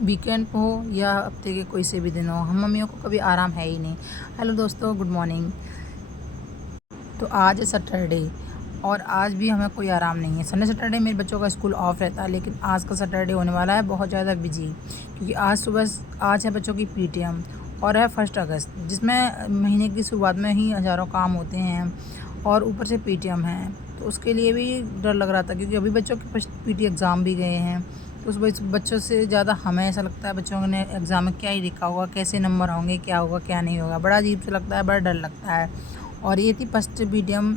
Weekend हो या हफ्ते के कोई से भी दिन हो, हम मम्मियों को कभी आराम है ही नहीं। हेलो दोस्तों, गुड मॉर्निंग। तो आज है सैटरडे और आज भी हमें कोई आराम नहीं है। संडे सैटरडे मेरे बच्चों का स्कूल ऑफ रहता है, लेकिन आज का सैटरडे होने वाला है बहुत ज़्यादा बिजी, क्योंकि आज है बच्चों की पीटीएम और है 1 अगस्त, जिसमें महीने की शुरुआत में ही हज़ारों काम होते हैं और ऊपर से पीटीएम है। तो उसके लिए भी डर लग रहा था, क्योंकि अभी बच्चों के फर्स्ट पीटी एग्ज़ाम भी गए हैं। तो उस बच्चों से ज़्यादा हमें ऐसा लगता है बच्चों ने एग्ज़ाम में क्या ही लिखा होगा, कैसे नंबर होंगे, क्या होगा क्या नहीं होगा। बड़ा अजीब सा लगता है, बड़ा डर लगता है। और ये थी फर्स्ट पीटीएम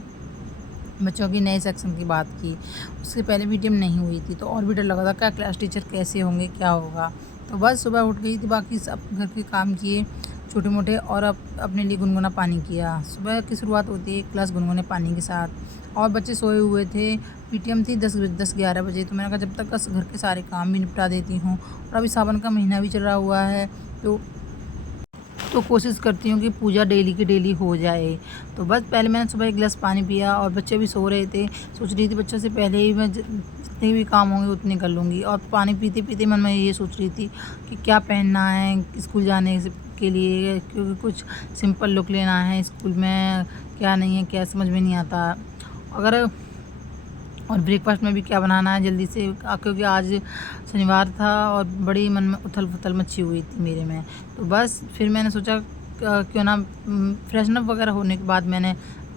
बच्चों की नए सेक्शन की बात की। उससे पहले पीटीएम नहीं हुई थी, तो और भी डर लगा था क्या क्लास टीचर कैसे होंगे, क्या होगा। तो बस सुबह उठ गई थी, बाकी सब घर के काम किए छोटे मोटे, और अपने लिए गुनगुना पानी किया। सुबह की शुरुआत होती है 1 गिलास गुनगुने पानी के साथ। और बच्चे सोए हुए थे, पीटीएम थी 10-11 बजे। तो मैंने कहा जब तक घर के सारे काम भी निपटा देती हूँ, और अभी सावन का महीना भी चल रहा हुआ है, तो कोशिश करती हूँ कि पूजा डेली की डेली हो जाए। तो बस पहले मैंने सुबह 1 गिलास पानी पिया, और बच्चे भी सो रहे थे। सोच रही थी बच्चों से पहले ही मैं जितने भी काम होंगे उतने कर लूँगी। और पानी पीते पीते मन में ये सोच रही थी कि क्या पहनना है स्कूल जाने के लिए, क्योंकि कुछ सिंपल लुक लेना है स्कूल में, क्या नहीं है क्या समझ में नहीं आता। अगर और ब्रेकफास्ट में भी क्या बनाना है जल्दी से, क्योंकि आज शनिवार था और बड़ी मन में उथल पुथल मची हुई थी मेरे में। तो बस फिर मैंने सोचा क्यों ना फ्रेशन अप वगैरह होने के बाद मैंने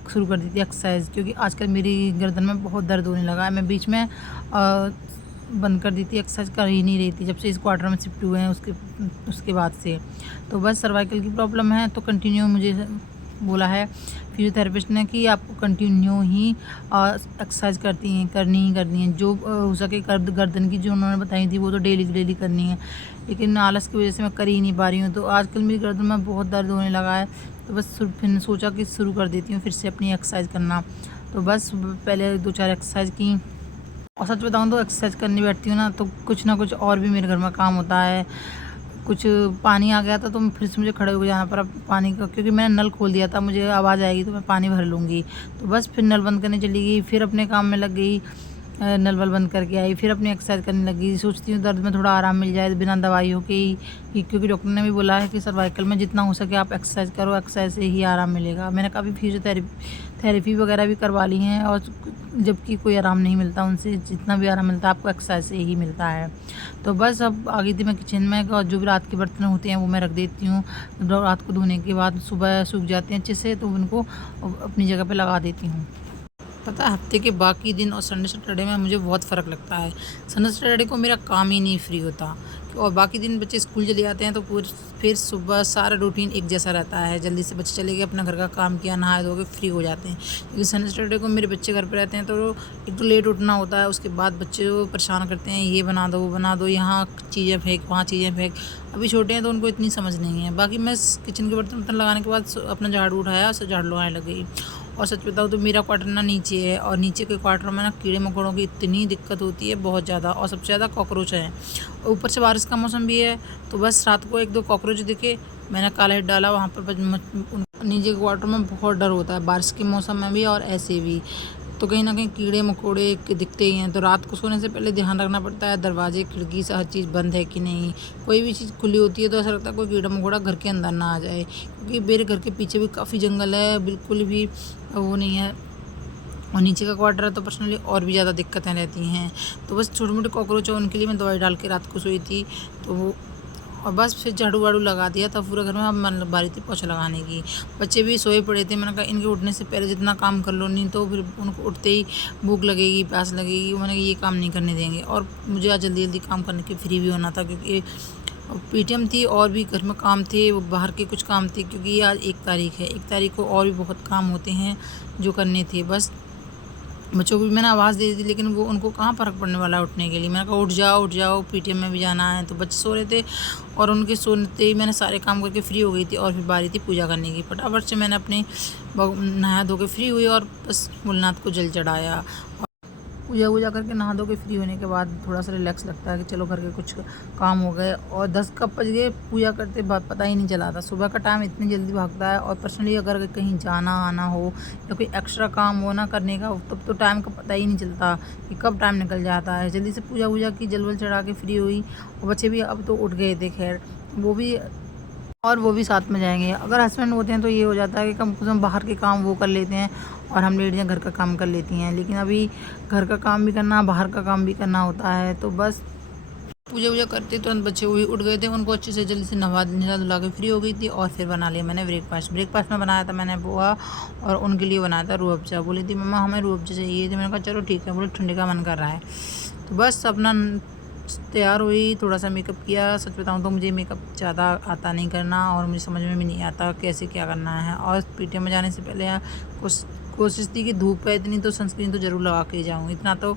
शुरू कर दी थी एक्सरसाइज, क्योंकि आजकल मेरी गर्दन में बहुत दर्द होने लगा है। मैं बीच में बंद कर दी थी, एक्सरसाइज कर ही नहीं रही थी जब से इस क्वार्टर में शिफ्ट हुए हैं उसके बाद से। तो बस सर्वाइकल की प्रॉब्लम है, तो कंटिन्यू मुझे बोला है फिजियोथेरेपिस्ट ने कि आपको कंटिन्यू ही एक्सरसाइज करनी ही करनी है। जो हो सके गर्दन की जो उन्होंने बताई थी वो तो डेली डेली करनी है, लेकिन आलस की वजह से मैं कर ही नहीं पा रही हूँ। तो आजकल मेरी गर्दन में बहुत दर्द होने लगा है। तो बस फिर सोचा कि शुरू कर देती हूँ फिर से अपनी एक्सरसाइज करना। तो बस पहले 2-4 एक्सरसाइज की, और सच बताऊँ तो एक्सरसाइज करने बैठती हूँ ना, तो कुछ ना कुछ और भी मेरे घर में काम होता है। कुछ पानी आ गया था तो फिर से मुझे खड़े होकर जाना पड़ा पानी का, क्योंकि मैंने नल खोल दिया था, मुझे आवाज़ आएगी तो मैं पानी भर लूँगी। तो बस फिर नल बंद करने चली गई, फिर अपने काम में लग गई, नल वल बंद करके आई, फिर अपनी एक्सरसाइज करने लगी। सोचती हूँ दर्द में थोड़ा आराम मिल जाए बिना दवाइयों के ही, क्योंकि डॉक्टर ने भी बोला है कि सर्वाइकल में जितना हो सके आप एक्सरसाइज करो, एक्सरसाइज से ही आराम मिलेगा। मैंने काफ़ी फिजियोथेरेपी वगैरह भी करवा ली हैं, और जबकि कोई आराम नहीं मिलता उनसे। जितना भी आराम मिलता है आपको एक्सरसाइज से ही मिलता है। तो बस अब आ गई थी मैं किचन में, और जो भी रात के बर्तन होते हैं वो मैं रख देती हूँ। रात को धोने के बाद सुबह सूख जाते हैं अच्छे से, तो उनको अपनी जगह पे लगा देती हूँ। पता है हफ्ते के बाकी दिन और संडे सैटरडे में मुझे बहुत फ़र्क लगता है। संडे सैटरडे को मेरा काम ही नहीं फ्री होता, और बाकी दिन बच्चे स्कूल चले जाते हैं, तो फिर सुबह सारा रूटीन एक जैसा रहता है। जल्दी से बच्चे चले गए, अपना घर का काम किया, नहाए धो के फ्री हो जाते हैं। क्योंकि संडे सैटरडे को मेरे बच्चे घर पर रहते हैं, तो एक तो लेट उठना होता है, उसके बाद बच्चे परेशान करते हैं, ये बना दो वो बना दो, यहाँ चीज़ें फेंक वहाँ चीज़ें फेंक। अभी छोटे हैं तो उनको इतनी समझ नहीं है। बाकी मैं किचन के बर्तन लगाने के बाद अपना झाड़ू उठाया, झाड़ू लगाने लग गई। और सच बताऊँ तो मेरा क्वार्टर ना नीचे है, और नीचे के क्वार्टर में ना कीड़े मकोड़ों की इतनी दिक्कत होती है बहुत ज़्यादा, और सबसे ज़्यादा कॉकरोच हैं। और ऊपर से बारिश का मौसम भी है, तो बस रात को 1-2 कॉकरोच दिखे, मैंने काला हिट डाला वहाँ पर। नीचे के क्वार्टर में बहुत डर होता है बारिश के मौसम में भी और ऐसे भी, तो कहीं ना कहीं कीड़े मकोड़े दिखते ही हैं। तो रात को सोने से पहले ध्यान रखना पड़ता है दरवाजे खिड़की से हर चीज़ बंद है कि नहीं। कोई भी चीज़ खुली होती है तो ऐसा लगता है कोई कीड़ा मकोड़ा घर के अंदर ना आ जाए, क्योंकि मेरे घर के पीछे भी काफ़ी जंगल है, बिल्कुल भी वो नहीं है। और नीचे का क्वार्टर है तो पर्सनली और भी ज़्यादा दिक्कतें रहती हैं। तो बस छोटे मोटे कॉकरोच है उनके लिए मैं दवाई डाल के रात को सोई थी। तो वो और बस फिर झाड़ू वाड़ू लगा दिया था पूरे घर में। अब मन बारी थी पोछा लगाने की। बच्चे भी सोए पड़े थे, मैंने कहा इनके उठने से पहले जितना काम कर लो, नहीं तो फिर उनको उठते ही भूख लगेगी प्यास लगेगी, मैंने कहा ये काम नहीं करने देंगे। और मुझे आज जल्दी जल्दी काम करने के फ्री भी होना था, क्योंकि पीटीएम थी और भी घर में काम थे, वो बाहर के कुछ काम थे, क्योंकि आज 1 तारीख है। 1 तारीख को और भी बहुत काम होते हैं जो करने थे। बस बच्चों को भी मैंने आवाज़ दे दी थी, लेकिन वो उनको कहाँ फ़र्क पड़ने वाला है उठने के लिए। मैंने कहा उठ जाओ पीटीएम में भी जाना है। तो बच्चे सो रहे थे, और उनके सोते ही मैंने सारे काम करके फ्री हो गई थी, और फिर बारी थी पूजा करने की। फटाफट से मैंने अपने नहा धो के फ्री हुई, और बस भोलेनाथ को जल चढ़ाया। पूजा वूजा करके नहा धो के फ्री होने के बाद थोड़ा सा रिलैक्स लगता है कि चलो घर के कुछ काम हो गए। और 10 कब बज गए पूजा करते पता ही नहीं चला था। सुबह का टाइम इतनी जल्दी भागता है। और पर्सनली अगर कहीं जाना आना हो या कोई एक्स्ट्रा काम हो ना करने का, तब तो टाइम का पता ही नहीं चलता कि कब टाइम निकल जाता है। जल्दी से पूजा वूजा की, जलवल चढ़ा के फ्री हुई। और बच्चे भी अब तो उठ गए थे, खैर वो भी साथ में जाएंगे। अगर हस्बैंड होते हैं तो ये हो जाता है कि कम से कम बाहर के काम वो कर लेते हैं और हम लेडीज़ घर का काम कर लेती हैं। लेकिन अभी घर का काम भी करना, बाहर का काम भी करना होता है। तो बस पूजा वूजा करते तुरंत बच्चे वही उठ गए थे। उनको अच्छे से जल्दी से नहा धुला के फ्री हो गई थी। और फिर बना लिया मैंने ब्रेकफास्ट में बनाया था मैंने पोहा, और उनके लिए बनाया था रूह अफ़ज़ा। बोली थी मम्मा हमें रूह अफ़ज़ा चाहिए थी। मैंने कहा चलो ठीक है। बोले ठंडे का मन कर रहा है। तो बस अपना तैयार हुई, थोड़ा सा मेकअप किया। सच बताऊं तो मुझे मेकअप ज़्यादा आता नहीं करना, और मुझे समझ में भी नहीं आता कैसे क्या करना है। और पीटीएम में जाने से पहले कोशिश थी कि धूप है इतनी तो सनस्क्रीन तो ज़रूर लगा के जाऊँ इतना तो।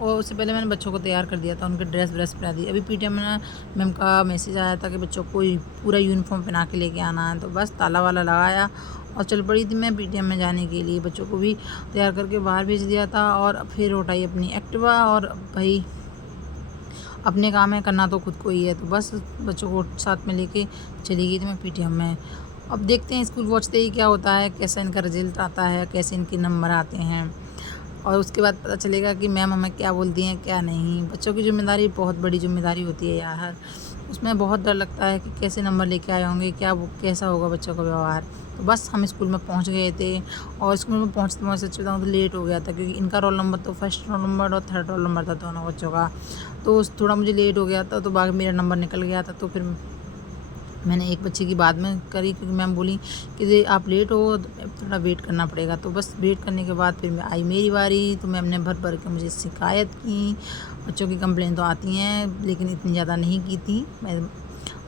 और उससे पहले मैंने बच्चों को तैयार कर दिया था, उनके ड्रेस पहना दी। अभी पीटीएम में मैम का मैसेज आया था कि बच्चों को पूरा यूनिफॉर्म पहना के लेके आना है। तो बस ताला वाला लगाया और चल पड़ी थी मैं पीटीएम में जाने के लिए। बच्चों को भी तैयार करके बाहर भेज दिया था, और फिर उठाई अपनी एक्टिवा। और भाई अपने काम है करना तो खुद को ही है। तो बस बच्चों को साथ में लेके चली गई थी मैं पीटीएम में। अब देखते हैं स्कूल पहुँचते ही क्या होता है, कैसा इनका रिजल्ट आता है, कैसे इनके नंबर आते हैं। और उसके बाद पता चलेगा कि मैम हमें क्या बोलती हैं क्या नहीं। बच्चों की जिम्मेदारी बहुत बड़ी जिम्मेदारी होती है यार। उसमें बहुत डर लगता है कि कैसे नंबर लेके आए होंगे, कैसा होगा बच्चों का व्यवहार। तो बस हम स्कूल में पहुंच गए थे। और स्कूल में पहुंचते पहुंचते सच बताऊँ तो लेट हो गया था, क्योंकि इनका रोल नंबर तो फर्स्ट रोल नंबर और थर्ड रोल नंबर था दोनों बच्चों का। तो थोड़ा मुझे लेट हो गया था, तो बाद मेरा नंबर निकल गया था। तो फिर मैंने एक बच्चे की बाद में करी, क्योंकि मैम बोली कि आप लेट हो तो थोड़ा वेट करना पड़ेगा। तो बस वेट करने के बाद फिर आई मेरी बारी। तो मैम ने भर के मुझे शिकायत की। बच्चों की कंप्लेन तो आती हैं, लेकिन इतनी ज़्यादा नहीं की थी मैं।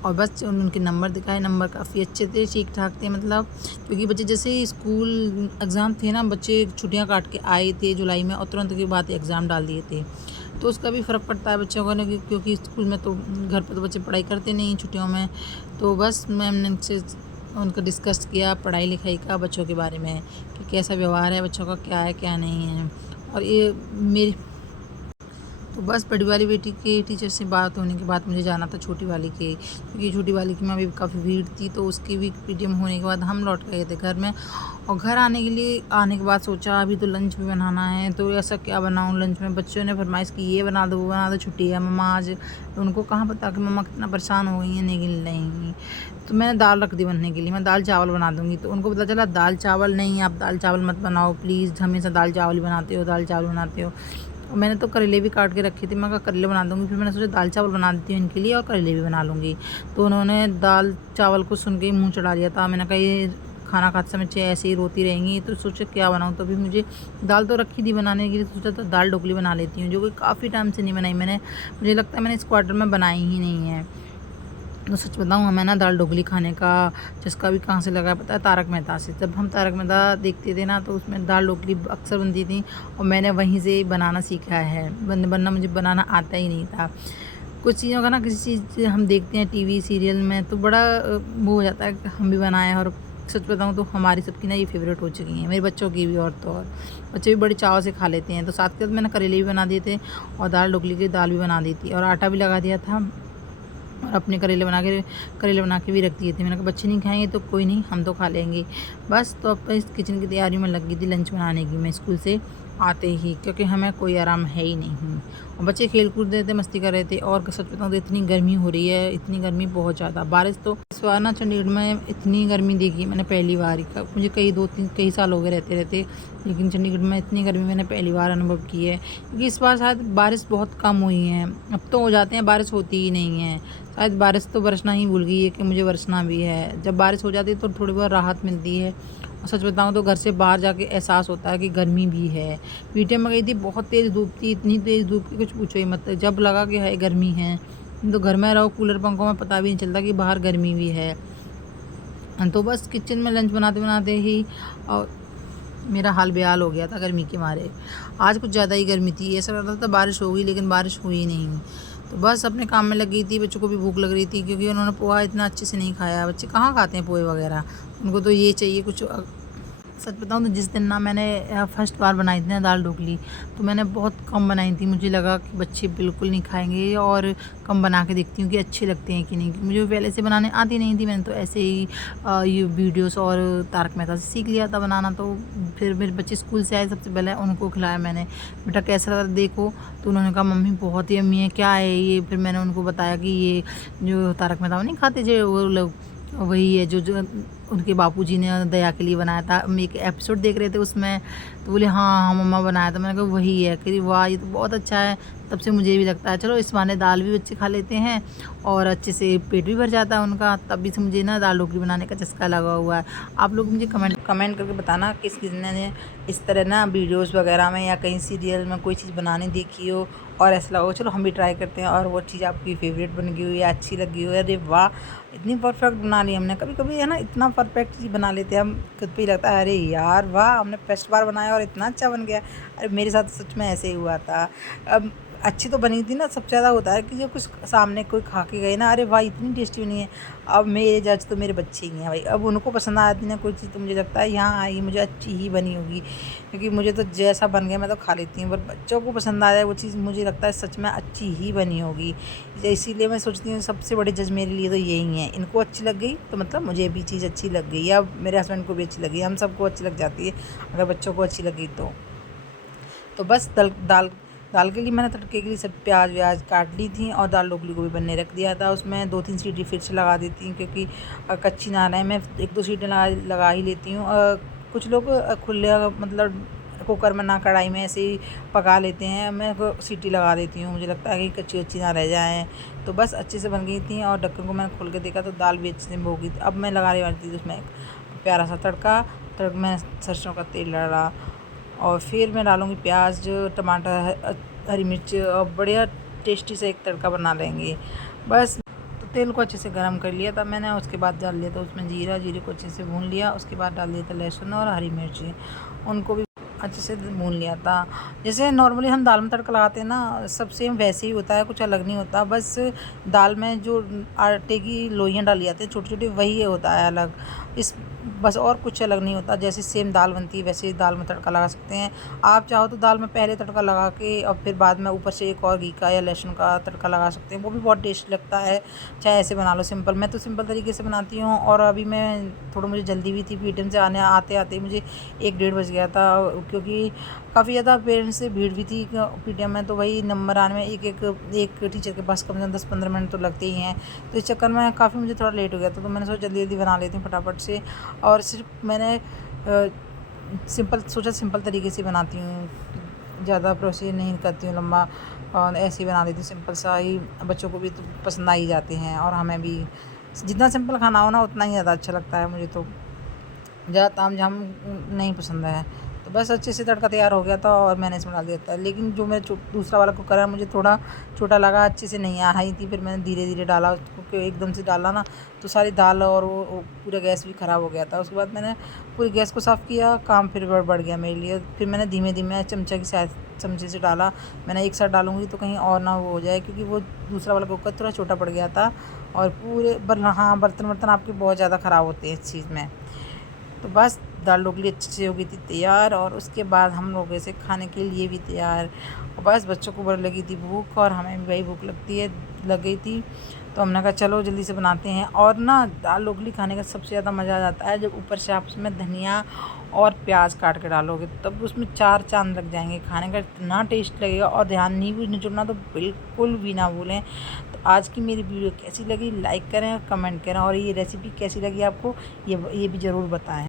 और बस उनके नंबर दिखाए, नंबर काफ़ी अच्छे थे, ठीक ठाक थे मतलब। क्योंकि बच्चे जैसे ही स्कूल एग्ज़ाम थे ना, बच्चे छुट्टियां काट के आए थे जुलाई में, और तुरंत के बाद एग्ज़ाम डाल दिए थे। तो उसका भी फ़र्क पड़ता है बच्चों को ना, क्योंकि स्कूल में तो घर पे तो बच्चे पढ़ाई करते नहीं छुट्टियों में। तो बस मैम ने उनसे उनका डिस्कस किया पढ़ाई लिखाई का, बच्चों के बारे में कि कैसा व्यवहार है बच्चों का, क्या है क्या नहीं है। और ये मेरी तो बस बड़ी वाली बेटी के टीचर से बात होने के बाद मुझे जाना था छोटी वाली के, क्योंकि छोटी वाली की में भी काफ़ी भीड़ थी। तो उसकी भी पीटीएम होने के बाद हम लौट गए थे घर में। और घर आने के बाद सोचा अभी तो लंच भी बनाना है, तो ऐसा क्या बनाऊँ लंच में। बच्चों ने फरमाइश की ये बना दो वो बना दो, छुट्टी है मम्मा आज। तो उनको कहाँ पता कि मम्मा कितना परेशान हो गई हैं नहीं। तो मैंने दाल रख दी बनने के लिए, मैं दाल चावल बना दूँगी। तो उनको पता चला दाल चावल नहीं, आप दाल चावल मत बनाओ प्लीज़, हमेशा दाल चावल ही बनाते हो, दाल चावल बनाते हो। और मैंने तो करेले भी काट के रखे थे, मैं कहा करेले बना दूँगी। फिर मैंने सोचा दाल चावल बना देती हूँ इनके लिए और करेले भी बना लूँगी। तो उन्होंने दाल चावल को सुन के ही मुँह चढ़ा लिया था। मैंने कहा ये खाना खाते समय ऐसे ही रोती रहेंगी, तो सोचा क्या बनाऊँ। तो अभी मुझे दाल तो रखी थी बनाने के लिए, सोचा तो दाल ढोकली बना लेती हूँ, जो कि काफ़ी टाइम से नहीं बनाई मैंने। मुझे लगता है मैंने इस क्वार्टर में बनाई ही नहीं है। तो सच बताऊँ हमें ना दाल ढोकली खाने का चस्का भी कहाँ से लगा पता है, तारक मेहता से। जब हम तारक मेहता देखते थे ना, तो उसमें दाल ढोकली अक्सर बनती थी, और मैंने वहीं से बनाना सीखा है। वरना मुझे बनाना आता ही नहीं था। कुछ चीज़ों का ना, किसी चीज़ हम देखते हैं टीवी सीरियल में, तो बड़ा वो हो जाता है कि हम भी बनाएं। और सच बताऊँ तो हमारी सबकी ना ये फेवरेट हो चुकी हैं, मेरे बच्चों की भी। और बच्चे भी बड़े चाव से खा लेते हैं। तो साथ के साथ मैंने करेले भी बना दिए थे, और दाल ढोकली की दाल भी बना दी थी, और आटा भी लगा दिया था। और अपने करेले बना के भी रख दिए थे। मैंने कहा बच्चे नहीं खाएंगे तो कोई नहीं, हम तो खा लेंगे। बस तो अब इस किचन की तैयारी में लगी थी लंच बनाने की मैं स्कूल से आते ही, क्योंकि हमें कोई आराम है ही नहीं। और बच्चे खेल कूद रहे थे, मस्ती कर रहे थे। और सच बताऊँ तो इतनी गर्मी हो रही है, इतनी गर्मी बहुत ज़्यादा। बारिश तो इस बार ना चंडीगढ़ में इतनी गर्मी देखी मैंने पहली बार ही। मुझे कई साल हो गए रहते, लेकिन चंडीगढ़ में इतनी गर्मी मैंने पहली बार अनुभव की है। क्योंकि इस बार शायद बारिश बहुत कम हुई है। अब तो हो जाते हैं, बारिश होती ही नहीं है। शायद बारिश तो बरसना ही भूल गई है कि मुझे बरसना भी है। जब बारिश हो जाती है तो थोड़ी बहुत राहत मिलती है। और सच बताऊँ तो घर से बाहर जाके एहसास होता है कि गर्मी भी है। पीटीएम में गई थी, बहुत तेज़ धूप थी, इतनी तेज़ धूप की कुछ पूछो ही मत। जब लगा कि है गर्मी है, तो घर में रहो कूलर पंखों में, पता भी नहीं चलता कि बाहर गर्मी भी है। तो बस किचन में लंच बनाते बनाते ही और मेरा हाल बेहाल हो गया था गर्मी के मारे। आज कुछ ज़्यादा ही गर्मी थी, ऐसा लग रहा था बारिश होगी, लेकिन बारिश हुई नहीं। तो बस अपने काम में लगी थी। बच्चों को भी भूख लग रही थी, क्योंकि उन्होंने पोहा इतना अच्छे से नहीं खाया। बच्चे कहाँ खाते हैं पोहे वगैरह, उनको तो ये चाहिए कुछ सच बताऊँ तो जिस दिन ना मैंने फर्स्ट बार बनाई थी ना दाल ढोकली, तो मैंने बहुत कम बनाई थी। मुझे लगा कि बच्चे बिल्कुल नहीं खाएँगे और कम बना के देखती हूँ कि अच्छी लगती हैं कि नहीं। मुझे पहले से बनाने आती नहीं थी, मैंने तो ऐसे ही ये वीडियोज़ और तारक मेहता से सीख लिया था बनाना। तो फिर मेरे बच्चे स्कूल से आए, सबसे पहले उनको खिलाया मैंने, बेटा कैसा लगा देखो। तो उन्होंने कहा मम्मी बहुत ही यम्मी है, क्या है ये? फिर मैंने उनको बताया कि ये जो तारक मेहता नहीं खाते जो वो लोग, वही है जो उनके बापूजी ने दया के लिए बनाया था। हम एक एपिसोड देख रहे थे उसमें, तो बोले हाँ हाँ मम्मा बनाया था। मैंने कहा वही है। कह वाह ये तो बहुत अच्छा है। तब से मुझे भी लगता है चलो इस बहाने दाल भी बच्चे खा लेते हैं और अच्छे से पेट भी भर जाता है उनका। तभी से मुझे ना दाल ढोकली बनाने का चस्का लगा हुआ है। आप लोग मुझे कमेंट करके बताना किस किस ने इस तरह ना वीडियोज़ वगैरह में या कहीं सीरियल में कोई चीज़ बनाने देखी हो और ऐसा लगा चलो हम भी ट्राई करते हैं, और वो चीज़ आपकी फेवरेट बन गई हो या अच्छी लगी हो। अरे वाह इतनी परफेक्ट बना ली हमने। कभी कभी है ना इतना परफेक्ट चीज़ बना लेते हैं हम, खुद पे ही लगता है अरे यार वाह हमने फर्स्ट बार बनाया और इतना अच्छा बन गया। अरे मेरे साथ सच में ऐसे ही हुआ था। अब अच्छी तो बनी थी ना, सबसे ज़्यादा होता है कि जो कुछ सामने कोई खा के गए ना, अरे वाह इतनी टेस्टी बनी है। अब मेरे जज तो मेरे बच्चे ही हैं भाई, अब उनको पसंद आती ना कोई चीज़ तो मुझे लगता है यहाँ ये मुझे अच्छी ही बनी होगी, क्योंकि मुझे तो जैसा बन गया मैं तो खा लेती हूँ, पर बच्चों को पसंद आ जाए वो चीज़ मुझे लगता है सच में अच्छी ही बनी होगी। इसीलिए मैं सोचती हूँ सबसे बड़े जज मेरे लिए तो यही हैं, इनको अच्छी लग गई तो मतलब मुझे भी चीज़ अच्छी लग गई, या मेरे हस्बैंड को भी अच्छी लगी, हम सबको अच्छी लग जाती है अगर बच्चों को अच्छी लगी तो बस दाल के लिए मैंने तड़के के लिए सब प्याज व्याज काट ली थी और दाल ढोकली को भी बनने रख दिया था। उसमें 2-3 सीटी फिर से लगा देती हूँ, क्योंकि कच्ची ना रहे। मैं 1-2 सीटी लगा ही लेती हूँ। कुछ लोग खुले मतलब कुकर में ना कढ़ाई में ऐसे ही पका लेते हैं, मैं सीटी लगा देती हूँ, मुझे लगता है कि कच्ची वच्ची ना रह जाए। तो बस अच्छे से बन गई थी और ढक्कन को मैंने खोल के देखा तो दाल भी अच्छे से हो गई थी। अब मैं लगाने वाली थी उसमें एक प्यारा सा तड़का में सरसों का तेल डाला और फिर मैं डालूँगी प्याज टमाटर हरी मिर्च और बढ़िया टेस्टी से एक तड़का बना लेंगे बस। तो तेल को अच्छे से गर्म कर लिया था मैंने, उसके बाद डाल लिया था उसमें जीरे को अच्छे से भून लिया। उसके बाद डाल दिया था लहसुन और हरी मिर्ची, उनको भी अच्छे से भून लिया था। जैसे नॉर्मली हम दाल में तड़का लगाते हैं ना, सब सेम वैसे ही होता है, कुछ अलग नहीं होता। बस दाल में जो आटे की लोइयाँ डाली जाती हैं छोटी छोटी, वही होता है अलग, इस बस और कुछ अलग नहीं होता। जैसे सेम दाल बनती है वैसे ही दाल में तड़का लगा सकते हैं। आप चाहो तो दाल में पहले तड़का लगा के और फिर बाद में ऊपर से एक और घी का या लहसुन का तड़का लगा सकते हैं, वो भी बहुत टेस्टी लगता है। चाहे ऐसे बना लो सिंपल, मैं तो सिंपल तरीके से बनाती हूँ। और अभी मैं थोड़ा मुझे जल्दी भी थी, पीटीएम से आते आते मुझे 1-1:30 बज गया था, क्योंकि काफ़ी ज़्यादा पेरेंट्स से भीड़ भी थी पीटीएम में। तो वही नंबर आने में एक टीचर के पास कम से कम 10-15 मिनट तो लगते ही हैं। तो इस चक्कर में काफ़ी मुझे थोड़ा लेट हो गया था, तो मैंने सोचा जल्दी जल्दी बना लेती हूँ फटाफट से। और सिर्फ मैंने सिंपल तरीके से बनाती हूँ, ज़्यादा प्रोसेस नहीं करती हूँ लंबा, और ऐसे ही बना देती हूँ सिंपल सा ही। बच्चों को भी तो पसंद आ ही जाते हैं और हमें भी। जितना सिंपल खाना हो ना उतना ही ज़्यादा अच्छा लगता है मुझे, तो ज़्यादा ताम झाम नहीं पसंद है। तो बस अच्छे से तड़का तैयार हो गया था और मैंने इसमें डाल दिया था। लेकिन जो मेरा दूसरा वाला कुकर है मुझे थोड़ा छोटा लगा, अच्छे से नहीं आई थी। फिर मैंने धीरे धीरे डाला उसको, क्योंकि एकदम से डाला ना तो सारी दाल और वो पूरा गैस भी ख़राब हो गया था। उसके बाद मैंने पूरी गैस को साफ़ किया, काम फिर बढ़ गया मेरे लिए। फिर मैंने धीमे धीमे चमचे से डाला। मैंने एक साथ डालूँगी तो कहीं और ना वो हो जाए, क्योंकि वो दूसरा वाला कुकर थोड़ा छोटा पड़ गया था। और पूरे बर्तन आपके बहुत ज़्यादा ख़राब होते हैं इस चीज़ में। तो बस दाल ढोकली अच्छे से हो गई थी तैयार, और उसके बाद हम लोग ऐसे खाने के लिए भी तैयार। और बस बच्चों को बड़ी लगी थी भूख और हमें भी वही भूख लग गई थी। तो हमने कहा चलो जल्दी से बनाते हैं। और ना दाल ढोकली खाने का सबसे ज़्यादा मज़ा आ जाता है जब ऊपर से आप उसमें धनिया और प्याज काट के डालोगे, तब उसमें 4 चाँद लग जाएंगे। खाने का इतना टेस्ट लगेगा, और ध्यान नहीं जुड़ना तो बिल्कुल भी ना भूलें। तो आज की मेरी वीडियो कैसी लगी लाइक करें, कमेंट करें, और ये रेसिपी कैसी लगी आपको ये भी ज़रूर बताएं।